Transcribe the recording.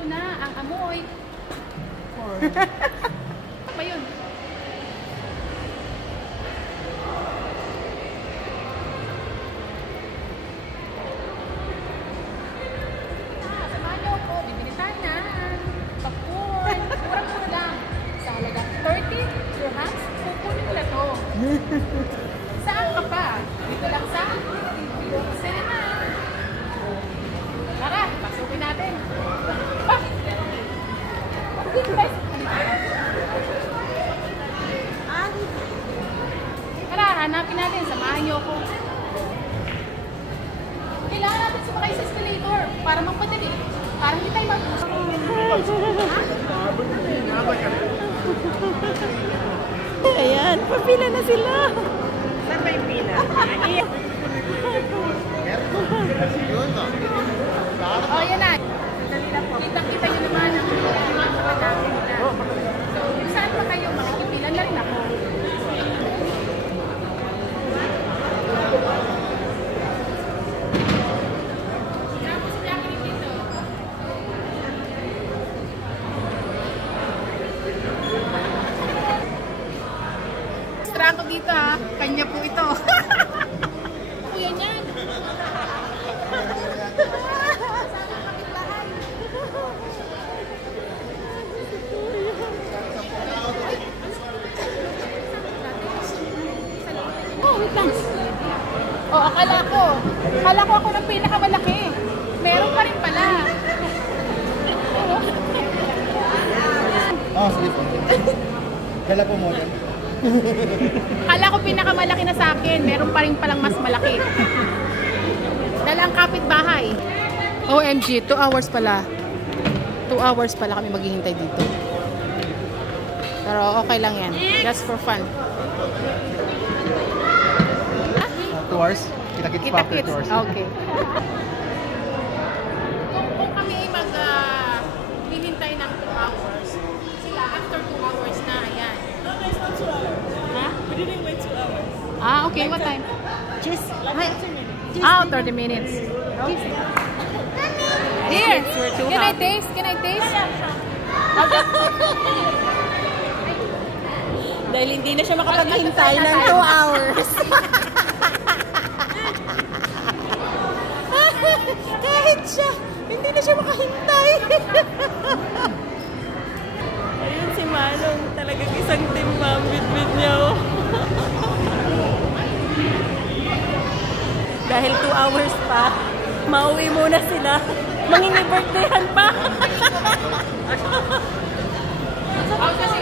Ito na ang amoy. Apa yun? Samahan niyo ako. Bibili tayo na. Bakun. Murang-mura lang. Sa halaga 30 dirhams, kukunin nila to. Saan ka pa? Dito lang sa cinema. Tara, pasukin natin. Bakit? Dito guys. Tara, hanapin natin. Samahan niyo ako. Kailangan natin sumakay sa escalator para magpadali. Para hindi tayo mag-usap. Ayan, papila na sila. Saan ba yung pila? Oh, yan na. Kita-kita nyo naman ang mga natin nila. So, saan pa kayo makikipila na rin ako? Extra ako dito ha. Kanya po ito. Kuya niyan. Oh, wait lang. Oh, akala ko ako ng pinakamalaki. Meron pa rin pala. Sige po. Kala po model. Akala ko pinakamalaki na sa akin. Meron pa rin palang mas malaki. Dalang kapitbahay. OMG, 2 hours pala. 2 hours pala kami maghihintay dito. Pero okay lang yan. Just for fun. 2 hours? Kita-kits pa after 2 hours. Okay. Kung kami maghihintay ng 2 hours, sila after 2 hours na, ayan. No, it's not 2 hours. Ha? We didn't wait 2 hours. Ah, okay. What time? Just like 30 minutes. Ah, 30 minutes. Okay. Here. Can I taste? Can I taste? Dahil hindi na siya makapaghintay ng 2 hours. Kahit siya, hindi na siya makahintay. Ayun si Manong, talagang isang timbang bit-bit niya. Oh. Dahil 2 hours pa, mauwi muna sila. Mangingi-birthdayhan pa. Kasi